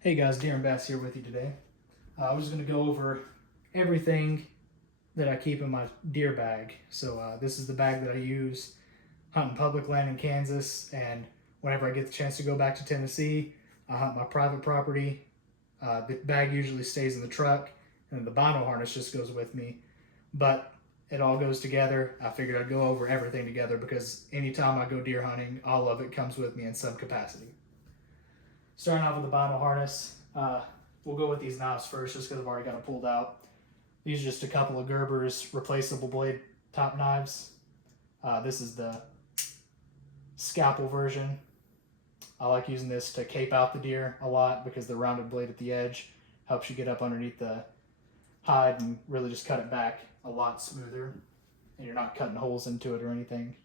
Hey guys, Darren Bass here with you today. I'm just going to go over everything that I keep in my deer bag. So this is the bag that I use hunting public land in Kansas, and whenever I get the chance to go back to Tennessee, I hunt my private property. The bag usually stays in the truck, and the bino harness just goes with me. But it all goes together. I figured I'd go over everything together because anytime I go deer hunting, all of it comes with me in some capacity. Starting off with the bino harness, we'll go with these knobs first just because I've already got them pulled out. These are just a couple of Gerber's replaceable blade top knives. This is the scalpel version. I like using this to cape out the deer a lot because the rounded blade at the edge helps you get up underneath the hide and really just cut it back a lot smoother, and you're not cutting holes into it or anything.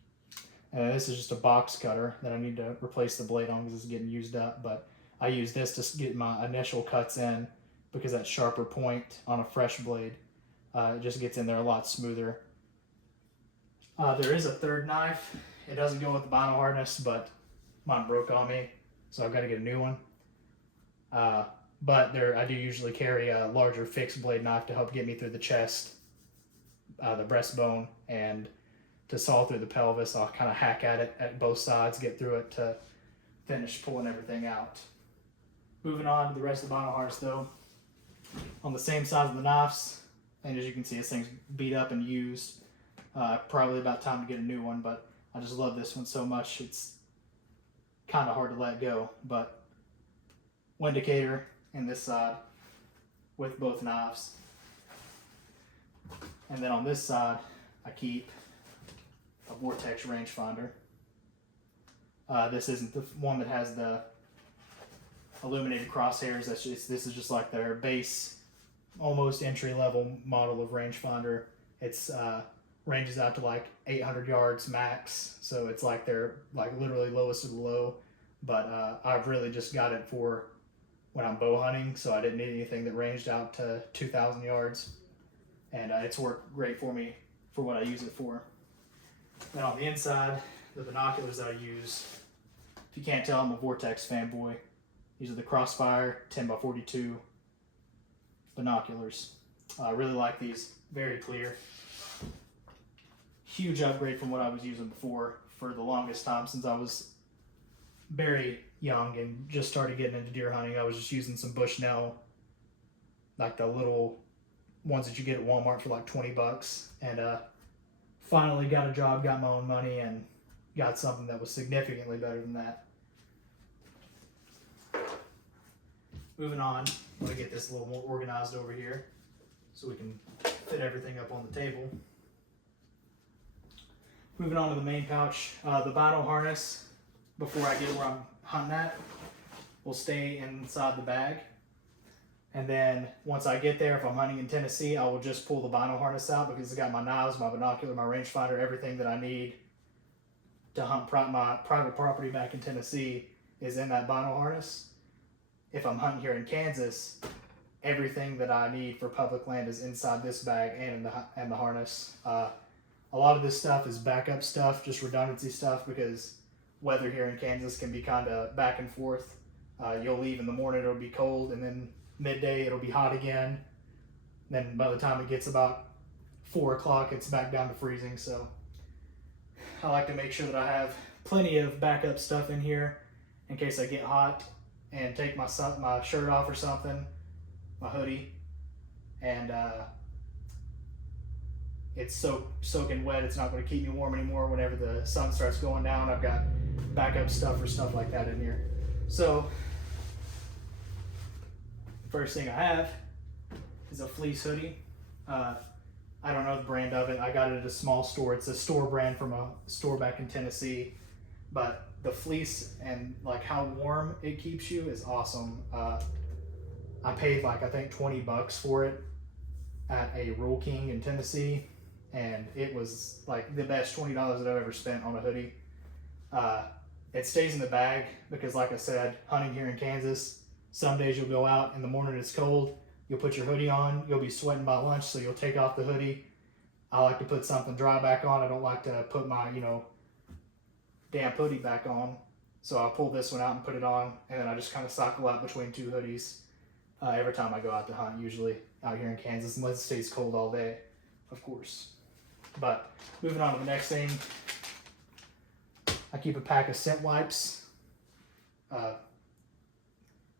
And this is just a box cutter that I need to replace the blade on because it's getting used up, but I use this to get my initial cuts in because that sharper point on a fresh blade, it just gets in there a lot smoother. There is a third knife. It doesn't go with the bino harness, but mine broke on me, so I've got to get a new one. But I do usually carry a larger fixed blade knife to help get me through the chest, the breastbone, and to saw through the pelvis. I'll kind of hack at it at both sides, get through it to finish pulling everything out. Moving on to the rest of the bino harness though, on the same side of the knives, and as you can see, this thing's beat up and used. Probably about time to get a new one, but I just love this one so much. It's kind of hard to let go, but Windicator in this side with both knives. And then on this side, I keep a Vortex rangefinder. This isn't the one that has the illuminated crosshairs. This is just like their base, almost entry level model of rangefinder. It's ranges out to like 800 yards max, so it's like they're like literally lowest of the low. But I've really just got it for when I'm bow hunting, so I didn't need anything that ranged out to 2,000 yards, and it's worked great for me for what I use it for. Then on the inside, the binoculars that I use, if you can't tell, I'm a Vortex fanboy. These are the Crossfire 10x42 binoculars. I really like these, very clear. Huge upgrade from what I was using before for the longest time. Since I was very young and just started getting into deer hunting, I was just using some Bushnell, like the little ones that you get at Walmart for like 20 bucks. And finally got a job, got my own money, and got something that was significantly better than that. Moving on, I'm gonna get this a little more organized over here so we can fit everything up on the table. Moving on to the main pouch, the bino harness, before I get where I'm hunting at, will stay inside the bag. And then once I get there, if I'm hunting in Tennessee, I will just pull the bino harness out because it's got my knives, my binocular, my rangefinder, everything that I need to hunt my private property back in Tennessee is in that bino harness. If I'm hunting here in Kansas, everything that I need for public land is inside this bag and in the harness. A lot of this stuff is backup stuff, just redundancy stuff, because weather here in Kansas can be kind of back and forth. You'll leave in the morning, it'll be cold, and then midday it'll be hot again. Then by the time it gets about 4 o'clock, it's back down to freezing. So I like to make sure that I have plenty of backup stuff in here in case I get hot and take my shirt off or something, my hoodie, and it's soaking wet. It's not going to keep me warm anymore. Whenever the sun starts going down, I've got backup stuff for stuff like that in here. So first thing I have is a fleece hoodie. I don't know the brand of it. I got it at a small store. It's a store brand from a store back in Tennessee, but the fleece and like how warm it keeps you is awesome. I paid like I think 20 bucks for it at a Rural King in Tennessee, and it was like the best $20 that I've ever spent on a hoodie. It stays in the bag because, like I said, hunting here in Kansas, some days you'll go out in the morning, it's cold, you'll put your hoodie on, you'll be sweating by lunch, so you'll take off the hoodie. I like to put something dry back on. I don't like to put my damp hoodie back on. So I'll pull this one out and put it on, and then I just kind of cycle out between two hoodies every time I go out to hunt, usually out here in Kansas, unless it stays cold all day, of course. But moving on to the next thing, I keep a pack of scent wipes,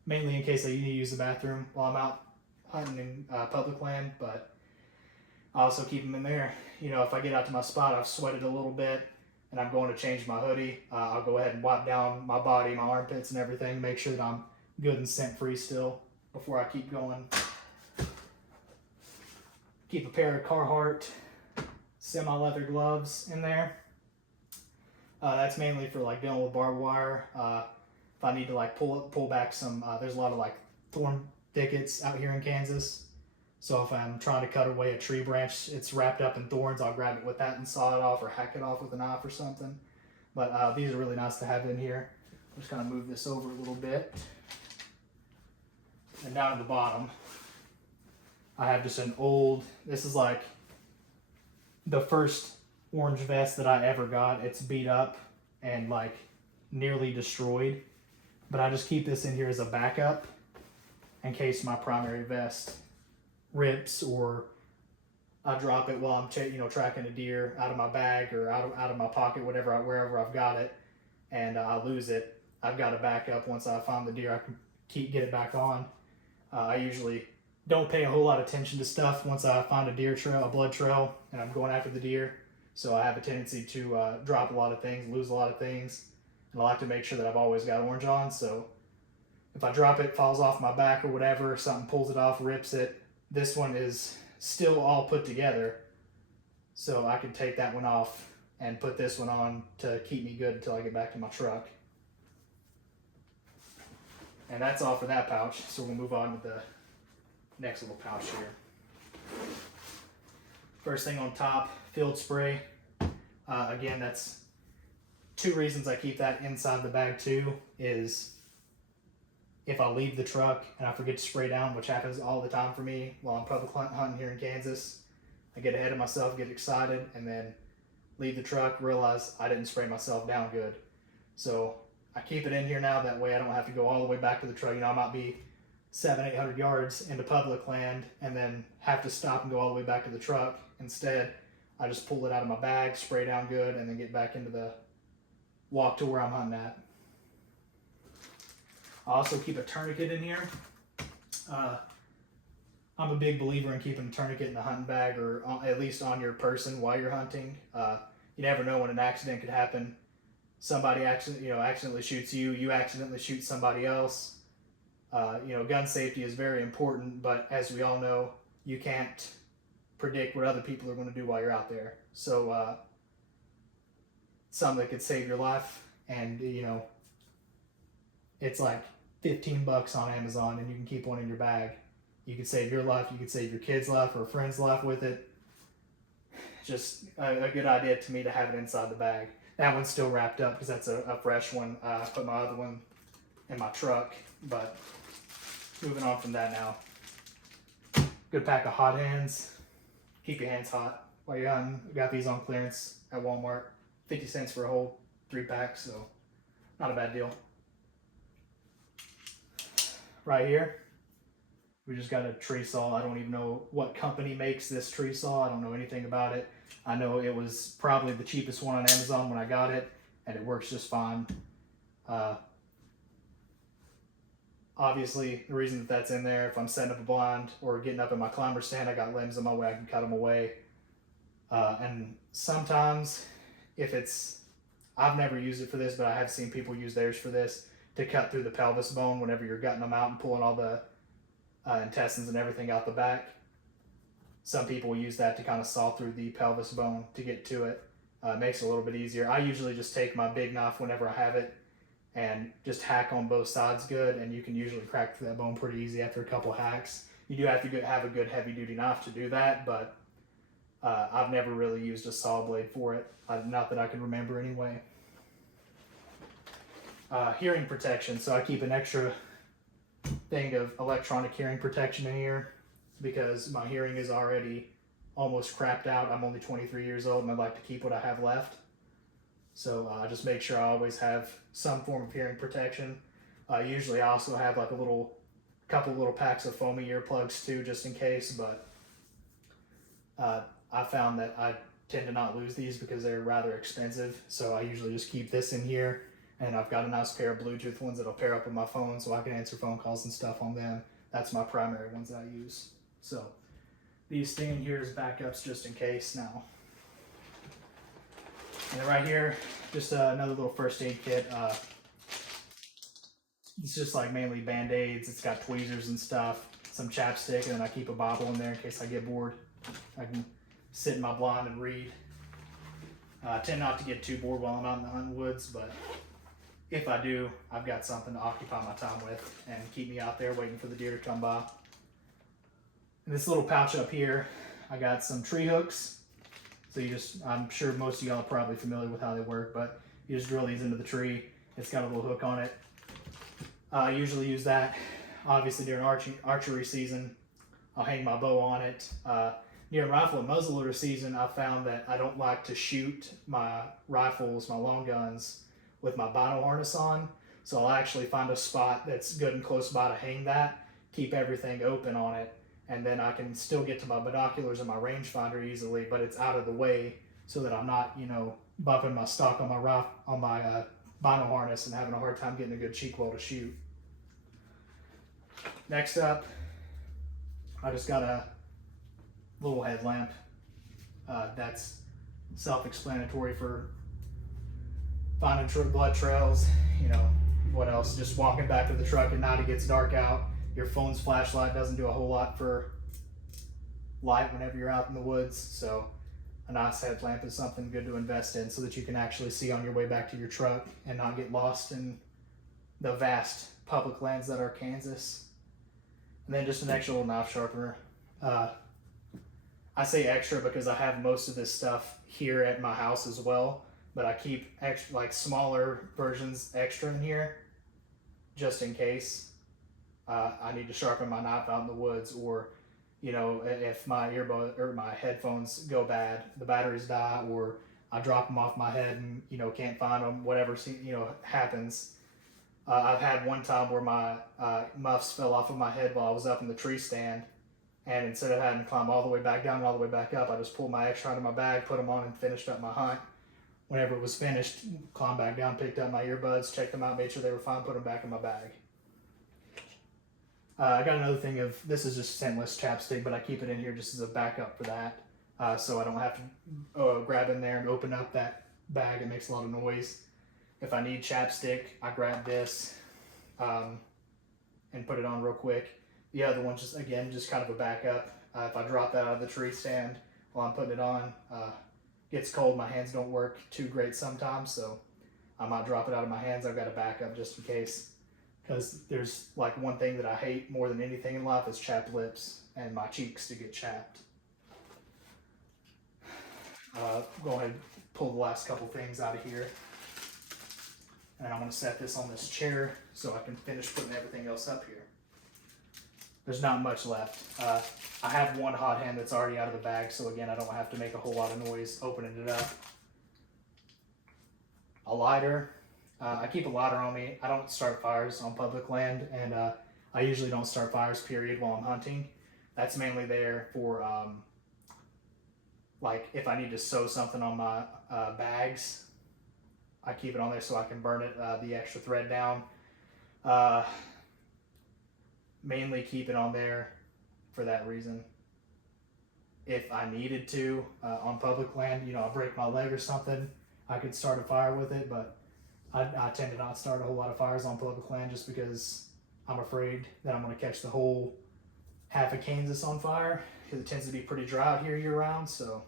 mainly in case I need to use the bathroom while I'm out hunting in public land, but I also keep them in there. You know, if I get out to my spot, I've sweated a little bit, and I'm going to change my hoodie, I'll go ahead and wipe down my body, my armpits and everything, make sure that I'm good and scent free still before I keep going. Keep a pair of Carhartt semi-leather gloves in there. That's mainly for like dealing with barbed wire. If I need to like pull back some, there's a lot of like thorn thickets out here in Kansas. So if I'm trying to cut away a tree branch, it's wrapped up in thorns, I'll grab it with that and saw it off or hack it off with a knife or something. But these are really nice to have in here. I'm just gonna move this over a little bit. And down at the bottom, I have just an old, this is like the first orange vest that I ever got. It's beat up and like nearly destroyed. But I just keep this in here as a backup in case my primary vest rips or I drop it while I'm tracking a deer out of my bag or out of my pocket, wherever I've got it, and I lose it. I've got a backup. Once I find the deer, I can get it back on. I usually don't pay a whole lot of attention to stuff once I find a deer trail, a blood trail, and I'm going after the deer. So I have a tendency to drop a lot of things, lose a lot of things, and I like to make sure that I've always got orange on. So if I drop it, falls off my back or whatever, something pulls it off, rips it, this one is still all put together. So I can take that one off and put this one on to keep me good until I get back to my truck. And that's all for that pouch. So we'll move on to the next little pouch here. First thing on top, field spray. Again, that's two reasons I keep that inside the bag too, is if I leave the truck and I forget to spray down, which happens all the time for me while I'm public hunting here in Kansas, I get ahead of myself, get excited, and then leave the truck, realize I didn't spray myself down good. So I keep it in here now, that way I don't have to go all the way back to the truck. You know, I might be 700-800 yards into public land and then have to stop and go all the way back to the truck. Instead, I just pull it out of my bag, spray down good, and then get back into the walk to where I'm hunting at. I also keep a tourniquet in here. I'm a big believer in keeping a tourniquet in the hunting bag, or at least on your person while you're hunting. You never know when an accident could happen. Somebody accidentally shoots you, you accidentally shoot somebody else. Gun safety is very important, but as we all know, you can't predict what other people are going to do while you're out there. So something that could save your life, and it's like $15 on Amazon, and you can keep one in your bag. You could save your life, you could save your kid's life or a friend's life with it. Just a good idea to me to have it inside the bag. That one's still wrapped up because that's a fresh one. I put my other one in my truck, but moving on from that now. Good pack of hot hands. Keep your hands hot while you're hunting. We got these on clearance at Walmart. 50 cents for a whole 3-pack, so not a bad deal. Right here, we just got a tree saw. I don't even know what company makes this tree saw. I don't know anything about it. I know it was probably the cheapest one on Amazon when I got it, and it works just fine. Obviously, the reason that that's in there, if I'm setting up a blind or getting up in my climber stand, I got limbs in my way, I can cut them away. And sometimes, I've never used it for this, but I have seen people use theirs for this, to cut through the pelvis bone whenever you're gutting them out and pulling all the intestines and everything out the back. Some people use that to kind of saw through the pelvis bone to get to it. It makes it a little bit easier. I usually just take my big knife whenever I have it and just hack on both sides good, and you can usually crack through that bone pretty easy after a couple hacks. You do have to have a good heavy duty knife to do that, but I've never really used a saw blade for it. Not that I can remember anyway. Hearing protection. So I keep an extra thing of electronic hearing protection in here because my hearing is already almost crapped out. I'm only 23 years old and I'd like to keep what I have left. So I just make sure I always have some form of hearing protection. Usually I also have like couple little packs of foamy earplugs too, just in case, but I found that I tend to not lose these because they're rather expensive. So I usually just keep this in here, and I've got a nice pair of Bluetooth ones that'll pair up with my phone so I can answer phone calls and stuff on them. That's my primary ones that I use. So these stay in here as backups just in case now. And then right here, just another little first aid kit. It's just like mainly band-aids. It's got tweezers and stuff, some chapstick, and then I keep a Bible in there in case I get bored. I can sit in my blind and read. I tend not to get too bored while I'm out in the hunting woods, but if I do, I've got something to occupy my time with and keep me out there waiting for the deer to come by. In this little pouch up here, I got some tree hooks. So I'm sure most of y'all are probably familiar with how they work, but you just drill these into the tree. It's got a little hook on it. I usually use that, obviously during archery season. I'll hang my bow on it. During rifle and muzzleloader season, I found that I don't like to shoot my rifles, my long guns, with my bino harness on. So I'll actually find a spot that's good and close by to hang that, keep everything open on it, and then I can still get to my binoculars and my rangefinder easily, but it's out of the way so that I'm not, bumping my stock on my bino harness and having a hard time getting a good cheek well to shoot. Next up, I just got a little headlamp. That's self-explanatory for finding blood trails. What else? Just walking back to the truck at night, it gets dark out. Your phone's flashlight doesn't do a whole lot for light whenever you're out in the woods. So a nice headlamp is something good to invest in so that you can actually see on your way back to your truck and not get lost in the vast public lands that are Kansas. And then just an extra little knife sharpener. I say extra because I have most of this stuff here at my house as well, but I keep extra, like smaller versions extra in here just in case I need to sharpen my knife out in the woods, or if my earbud or my headphones go bad, the batteries die, or I drop them off my head and can't find them, whatever happens. I've had one time where my muffs fell off of my head while I was up in the tree stand, and instead of having to climb all the way back down and all the way back up, I just pulled my extra out of my bag, put them on, and finished up my hunt. Whenever it was finished, climbed back down, picked up my earbuds, checked them out, made sure they were fine, put them back in my bag. I got another thing this is just scentless chapstick, but I keep it in here just as a backup for that, so I don't have to grab in there and open up that bag. It makes a lot of noise. If I need chapstick, I grab this and put it on real quick. The other one, just kind of a backup. If I drop that out of the tree stand while I'm putting it on, gets cold, my hands don't work too great sometimes, so I might drop it out of my hands. I've got a backup just in case. Because there's like one thing that I hate more than anything in life is chapped lips and my cheeks to get chapped. Go ahead and pull the last couple things out of here. And I'm going to set this on this chair so I can finish putting everything else up here. There's not much left. I have one hot hand that's already out of the bag, so again, I don't have to make a whole lot of noise opening it up. A lighter. I keep a lighter on me. I don't start fires on public land, and I usually don't start fires, period, while I'm hunting. That's mainly there for, like, if I need to sew something on my bags, I keep it on there so I can burn it, the extra thread down. Mainly keep it on there for that reason. If I needed to, on public land, I break my leg or something, I could start a fire with it, but I tend to not start a whole lot of fires on public land just because I'm afraid that I'm going to catch the whole half of Kansas on fire, because it tends to be pretty dry out here year round. So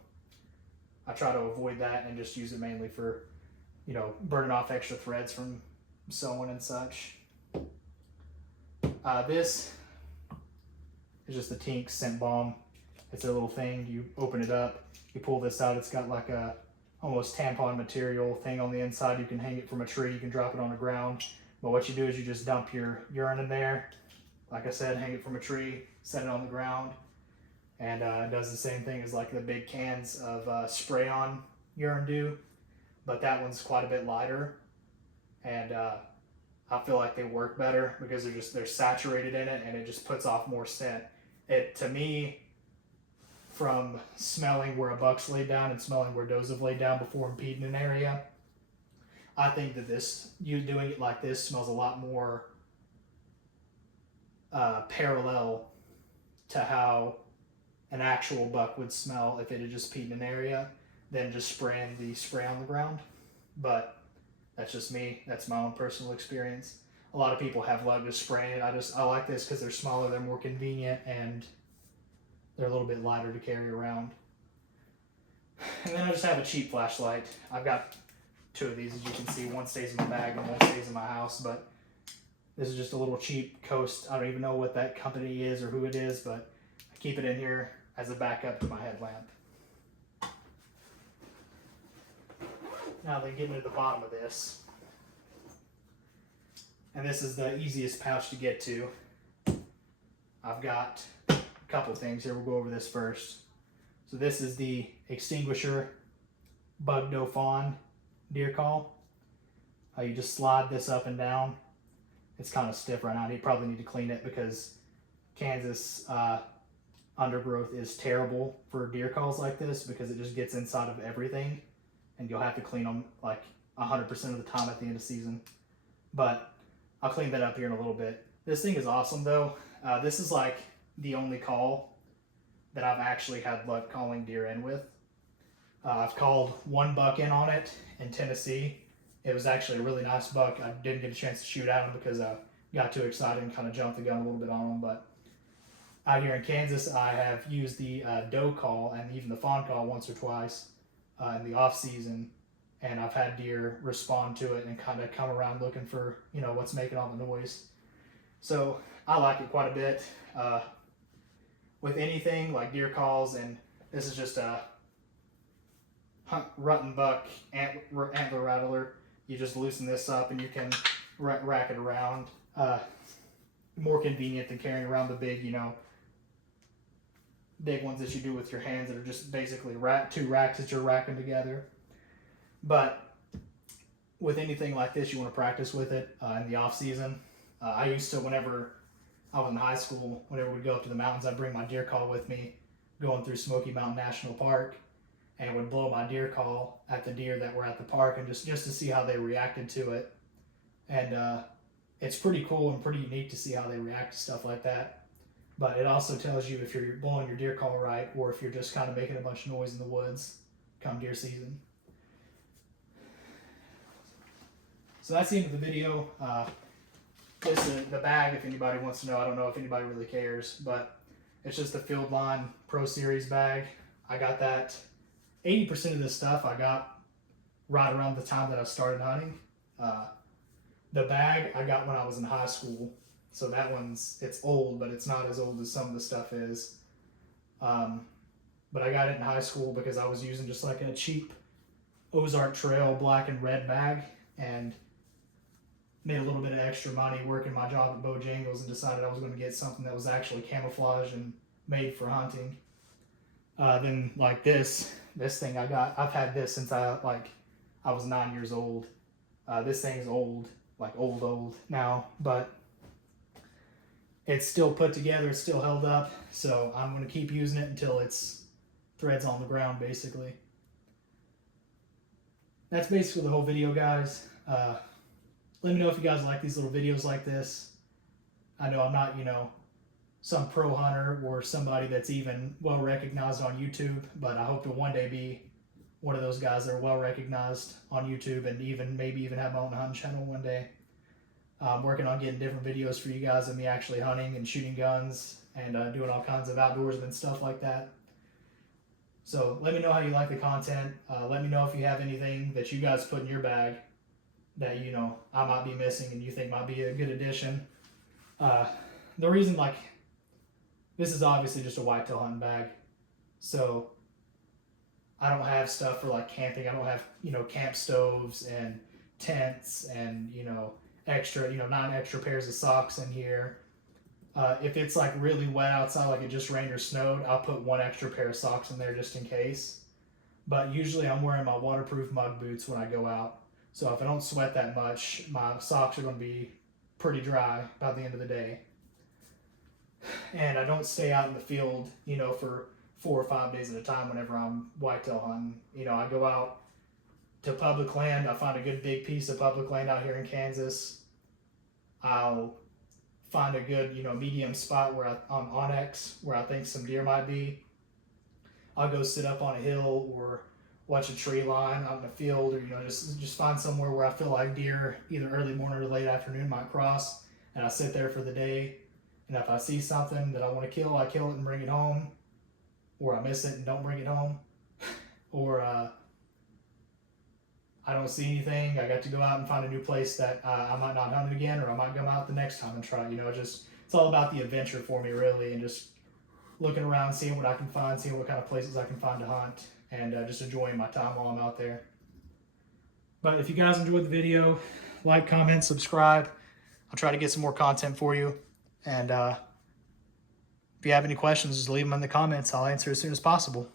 I try to avoid that and just use it mainly for, burning off extra threads from sewing and such. This is just the Tink scent bomb. It's a little thing. You open it up, you pull this out. It's got like a almost tampon material thing on the inside. You can hang it from a tree, you can drop it on the ground, but what you do is you just dump your urine in there. Like I said, hang it from a tree, set it on the ground, and it does the same thing as like the big cans of spray-on urine do. but that one's quite a bit lighter, and I feel like they work better because they're saturated in it, and it just puts off more scent. It, to me, from smelling where a buck's laid down and smelling where does have laid down before impeding an area, I think that you doing it like this smells a lot more parallel to how an actual buck would smell if it had just peed in an area than just spraying the spray on the ground. But that's just me. That's my own personal experience. A lot of people have luck just spraying it. I like this because they're smaller, they're more convenient, and they're a little bit lighter to carry around. And then I just have a cheap flashlight. I've got two of these, as you can see. One stays in my bag and one stays in my house, but this is just a little cheap Coast. I don't even know what that company is or who it is, but I keep it in here as a backup to my headlamp. Now then, getting to the bottom of this. And this is the easiest pouch to get to. I've got a couple things here. We'll go over this first. So this is the Extinguisher Bug No Fawn deer call. You just slide this up and down. It's kind of stiff right now. You probably need to clean it because Kansas undergrowth is terrible for deer calls like this because it just gets inside of everything, and you'll have to clean them like 100% of the time at the end of season. But I'll clean that up here in a little bit. This thing is awesome though. This is like the only call that I've actually had luck calling deer in with. I've called one buck in on it in Tennessee. It was actually a really nice buck. I didn't get a chance to shoot at him because I got too excited and kind of jumped the gun a little bit on him. But out here in Kansas, I have used the doe call and even the fawn call once or twice in the off season, and I've had deer respond to it and kind of come around looking for, you know, what's making all the noise. So I like it quite a bit. With anything like deer calls, and this is just a rut and buck antler rattler. You just loosen this up and you can rack it around. More convenient than carrying around the big, you know, big ones that you do with your hands that are just basically two racks that you're racking together. But with anything like this, you want to practice with it in the off season. I used to, whenever I was in high school, whenever we'd go up to the mountains, I'd bring my deer call with me, going through Smoky Mountain National Park, and would blow my deer call at the deer that were at the park, and just to see how they reacted to it. And it's pretty cool and pretty neat to see how they react to stuff like that. But it also tells you if you're blowing your deer call right, or if you're just kind of making a bunch of noise in the woods come deer season. So that's the end of the video. This is the bag, if anybody wants to know. I don't know if anybody really cares, but it's just the Field Line Pro Series bag. I got that. 80% of this stuff I got right around the time that I started hunting. The bag I got when I was in high school, so that it's old, but it's not as old as some of the stuff is. But I got it in high school because I was using just like a cheap Ozark Trail black and red bag, and made a little bit of extra money working my job at Bojangles and decided I was going to get something that was actually camouflage and made for hunting. Then like this thing I've had this since I was 9 years old. This thing's old, like old now, but it's still put together, it's still held up, so I'm going to keep using it until it's threads on the ground, basically. That's basically the whole video, guys. Let me know if you guys like these little videos like this. I know I'm not, you know, some pro hunter or somebody that's even well recognized on YouTube, but I hope to one day be one of those guys that are well recognized on YouTube and maybe even have my own hunting channel one day. I'm working on getting different videos for you guys of me actually hunting and shooting guns and doing all kinds of outdoorsman stuff like that. So let me know how you like the content. Let me know if you have anything that you guys put in your bag that, you know, I might be missing and you think might be a good addition. The reason, like, this is obviously just a whitetail hunting bag, so I don't have stuff for like camping. I don't have, you know, camp stoves and tents and, you know, extra, you know, 9 extra pairs of socks in here. If it's like really wet outside, like it just rained or snowed, I'll put 1 extra pair of socks in there just in case. but usually I'm wearing my waterproof mud boots when I go out. So if I don't sweat that much, my socks are going to be pretty dry by the end of the day. And I don't stay out in the field, you know, for 4 or 5 days at a time whenever I'm whitetail hunting. You know, I go out to public land. I find a good big piece of public land out here in Kansas. I'll find a good, you know, medium spot where on Onyx where I think some deer might be. I'll go sit up on a hill or watch a tree line out in the field, or you know, just find somewhere where I feel like deer either early morning or late afternoon might cross, and I sit there for the day. And if I see something that I want to kill, I kill it and bring it home, or I miss it and don't bring it home, or I don't see anything. I got to go out and find a new place that I might not hunt it again, or I might come out the next time and try. You know, just it's all about the adventure for me, really, and just looking around, seeing what I can find, seeing what kind of places I can find to hunt, and just enjoying my time while I'm out there. But if you guys enjoyed the video, like, comment, subscribe. I'll try to get some more content for you. And if you have any questions, just leave them in the comments. I'll answer as soon as possible.